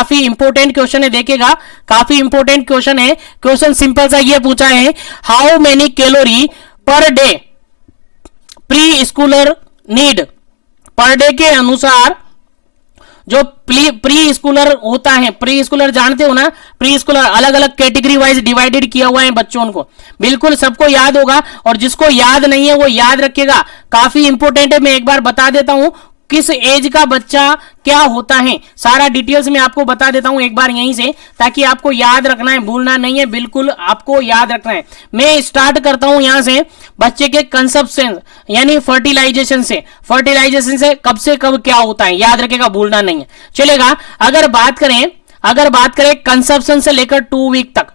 काफी important question है, देखिएगा काफी इंपॉर्टेंट क्वेश्चन है। क्वेश्चन सिंपल सा ये पूछा है, how many calorie per day pre Schuler need. Per day के अनुसार जो प्री स्कूलर होता है, प्री स्कूलर जानते हो ना, प्री स्कूलर अलग अलग कैटेगरी वाइज डिवाइडेड किया हुआ है बच्चों को, बिल्कुल सबको याद होगा, और जिसको याद नहीं है वो याद रखिएगा, काफी इंपॉर्टेंट है। मैं एक बार बता देता हूं किस एज का बच्चा क्या होता है, सारा डिटेल्स में आपको बता देता हूं एक बार यहीं से, ताकि आपको याद रखना है, भूलना नहीं है, बिल्कुल आपको याद रखना है। मैं स्टार्ट करता हूं यहां से बच्चे के कंसेप्शन यानी फर्टिलाइजेशन से। फर्टिलाइजेशन से कब क्या होता है याद रखेगा, भूलना नहीं है, चलेगा। अगर बात करें कंसेप्शन से लेकर 2 वीक तक,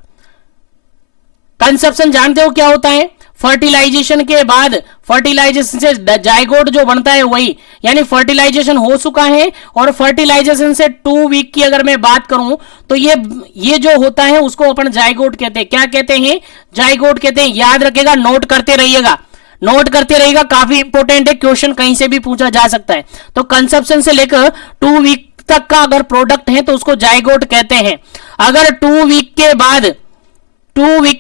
कंसेप्शन जानते हो क्या होता है? फर्टिलाइजेशन के बाद, फर्टिलाइजेशन से जाइगोट जो बनता है वही, यानी फर्टिलाइजेशन हो चुका है, और फर्टिलाइजेशन से 2 वीक की अगर मैं बात करूं तो ये जो होता है उसको अपन जाइगोट कहते हैं। क्या कहते हैं? जाइगोट कहते हैं। याद रखेगा, नोट करते रहिएगा, नोट करते रहिएगा, काफी इंपॉर्टेंट है, क्वेश्चन कहीं से भी पूछा जा सकता है। तो कंसेप्शन से लेकर 2 वीक तक का अगर प्रोडक्ट है तो उसको जाइगोट कहते हैं। अगर 2 वीक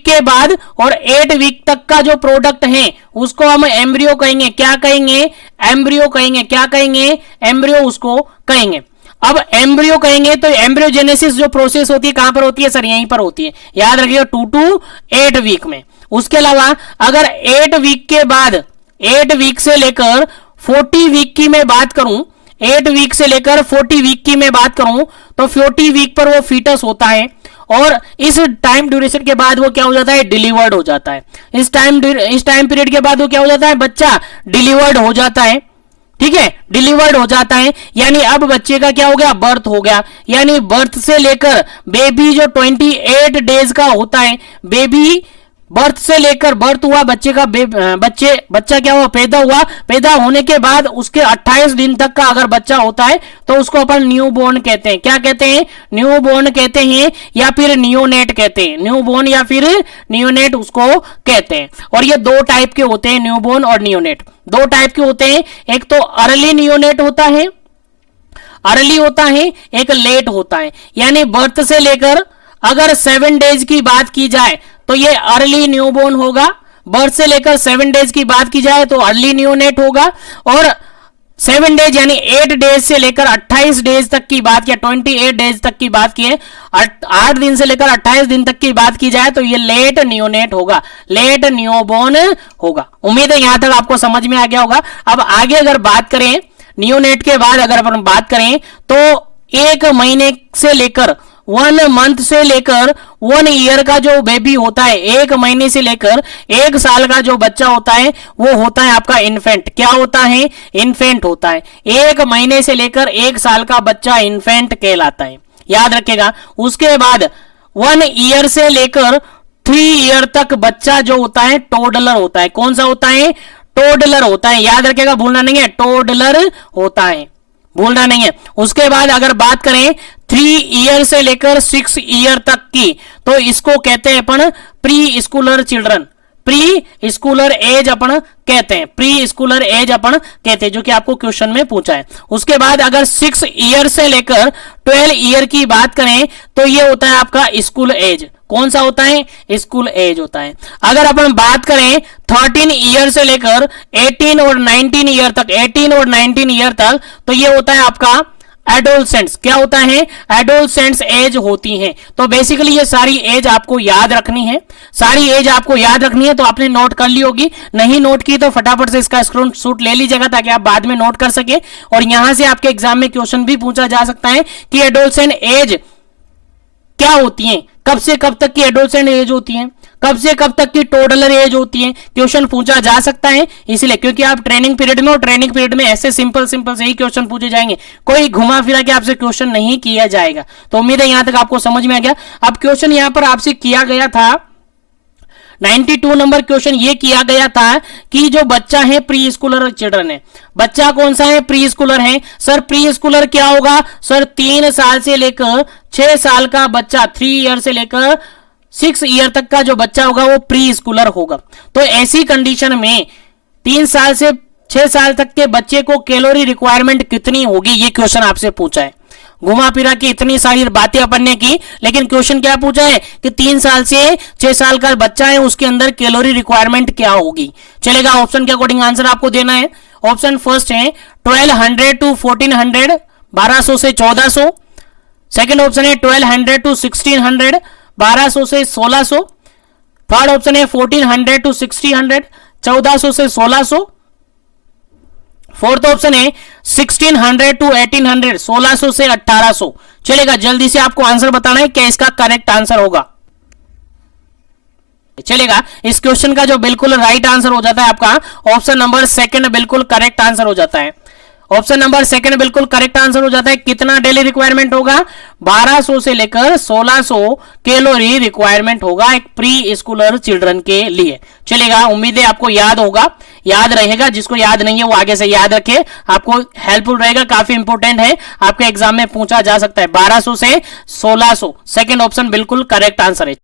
के बाद और 8 वीक तक का जो प्रोडक्ट है उसको हम एम्ब्रियो कहेंगे। क्या कहेंगे? एम्ब्रियो कहेंगे। क्या कहेंगे? एम्ब्रियो उसको कहेंगे। अब एम्ब्रियो कहेंगे तो एम्ब्रियोजेनेसिस जो प्रोसेस होती है कहां पर होती है सर? यहीं पर होती है, याद रखिएगा, 2 to 8 वीक में। उसके अलावा अगर 8 वीक के बाद, 8 वीक से लेकर 40 वीक की मैं बात करूं, 8 वीक से लेकर 40 वीक की मैं बात करूं तो 40 वीक पर वो फीटस होता है, और इस टाइम ड्यूरेशन के बाद वो क्या हो जाता है? डिलीवर्ड हो जाता है। इस टाइम पीरियड के बाद वो क्या हो जाता है? बच्चा डिलीवर्ड हो जाता है। ठीक है, डिलीवर्ड हो जाता है, यानी अब बच्चे का क्या हो गया? बर्थ हो गया। यानी बर्थ से लेकर बेबी जो 28 डेज का होता है, बेबी बर्थ से लेकर, बर्थ हुआ बच्चे का, बच्चा क्या हुआ? पैदा हुआ। पैदा होने के बाद उसके 28 दिन तक का अगर बच्चा होता है तो उसको अपन न्यू बोर्न कहते हैं। क्या कहते हैं? न्यू बोर्न कहते हैं, या फिर नियोनेट कहते हैं। न्यू बोर्न या फिर नियोनेट उसको कहते हैं। और ये 2 टाइप के होते हैं, न्यू बोर्न और नियोनेट 2 टाइप के होते हैं। एक तो अर्ली नियोनेट होता है, अर्ली होता है, एक लेट होता है। यानी बर्थ से लेकर अगर 7 डेज की बात की जाए तो ये अर्ली न्यूबॉर्न होगा, बर्थ से लेकर 7 डेज की बात की जाए तो अर्ली नियोनेट होगा, और 7 डेज यानी 8 डेज से लेकर 28 डेज तक की बात किया, 28 डेज तक की बात की है, 8 दिन से लेकर 28 दिन तक की बात की जाए तो ये लेट नियोनेट होगा, लेट न्यूबॉर्न होगा। उम्मीद है यहां तक आपको समझ में आ गया होगा। अब आगे अगर बात करें नियोनेट के बाद, अगर अपन बात करें तो 1 महीने से लेकर 1 मंथ से लेकर 1 ईयर का जो बेबी होता है, 1 महीने से लेकर 1 साल का जो बच्चा होता है वो होता है आपका इन्फेंट। क्या होता है? इन्फेंट होता है। 1 महीने से लेकर 1 साल का बच्चा इन्फेंट कहलाता है, याद रखेगा। उसके बाद 1 ईयर से लेकर 3 ईयर तक बच्चा जो होता है टोडलर होता है। कौन सा होता है? टोडलर होता है, याद रखेगा, भूलना नहीं है, टोडलर होता है, भूलना नहीं है। उसके बाद अगर बात करें 3 ईयर से लेकर 6 ईयर तक की तो इसको कहते हैं अपन preschooler children, preschooler age अपन कहते हैं, प्री स्कूलर एज अपन कहते हैं, जो कि आपको क्वेश्चन में पूछा है। उसके बाद अगर 6 ईयर से लेकर 12 ईयर की बात करें तो ये होता है आपका स्कूल एज। कौन सा होता है? स्कूल एज होता है। अगर अपन बात करें 13 ईयर से लेकर 18 और 19 ईयर तक, 18 और 19 ईयर तक तो ये होता है आपका एडोलसेंट्स। क्या होता है? एडोलसेंट्स एज होती हैं। तो बेसिकली ये सारी एज आपको याद रखनी है, सारी एज आपको याद रखनी है। तो आपने नोट कर ली होगी, नहीं नोट की तो फटाफट से इसका स्क्रीनशॉट ले लीजिएगा ताकि आप बाद में नोट कर सके। और यहां से आपके एग्जाम में क्वेश्चन भी पूछा जा सकता है कि एडोलसेंट एज क्या होती है, कब से कब तक की एडोलसेंट एज होती है, कब से कब तक की टोडलर एज होती है, क्वेश्चन पूछा जा सकता है। इसलिए क्योंकि आप ट्रेनिंग पीरियड में, और ट्रेनिंग पीरियड में ऐसे सिंपल से ही क्वेश्चन पूछे जाएंगे, कोई घुमा फिरा के आपसे क्वेश्चन नहीं किया जाएगा। तो उम्मीद है यहां तक आपको समझ में आ गया। अब क्वेश्चन यहां पर आपसे किया गया था 92 नंबर क्वेश्चन ये किया गया था कि जो बच्चा है प्री स्कूलर चिल्ड्रन है, बच्चा कौन सा है? प्री स्कूलर है। सर प्री स्कूलर क्या होगा? सर 3 साल से लेकर 6 साल का बच्चा, 3 ईयर से लेकर 6 ईयर तक का जो बच्चा होगा वो प्री स्कूलर होगा। तो ऐसी कंडीशन में 3 साल से 6 साल तक के बच्चे को कैलोरी रिक्वायरमेंट कितनी होगी, ये क्वेश्चन आपसे पूछा है। घुमा फिरा के इतनी सारी बातें अपन ने की, लेकिन क्वेश्चन क्या पूछा है कि 3 साल से 6 साल का बच्चा है, उसके अंदर कैलोरी रिक्वायरमेंट क्या होगी। चलेगा, ऑप्शन के अकॉर्डिंग आंसर आपको देना है। ऑप्शन फर्स्ट है 1200 टू 1400, 1200 से 1400। सेकंड ऑप्शन है 1200 टू 1600, 1200 से 1600। थर्ड ऑप्शन है 1400 टू 1600, 1400 से 1600। फोर्थ ऑप्शन है 1600 टू 1800, 1600 से 1800। चलेगा, जल्दी से आपको आंसर बताना है क्या इसका करेक्ट आंसर होगा। चलेगा, इस क्वेश्चन का जो बिल्कुल राइट आंसर हो जाता है आपका ऑप्शन नंबर सेकंड बिल्कुल करेक्ट आंसर हो जाता है। ऑप्शन नंबर सेकंड बिल्कुल करेक्ट आंसर हो जाता है। कितना डेली रिक्वायरमेंट होगा? 1200 से लेकर 1600 कैलोरी रिक्वायरमेंट होगा एक प्री स्कूलर चिल्ड्रन के लिए। चलेगा, उम्मीद है आपको याद होगा, याद रहेगा। जिसको याद नहीं है वो आगे से याद रखे, आपको हेल्पफुल रहेगा, काफी इंपोर्टेंट है, आपके एग्जाम में पूछा जा सकता है। 1200 से 1600 सेकंड ऑप्शन बिल्कुल करेक्ट आंसर है।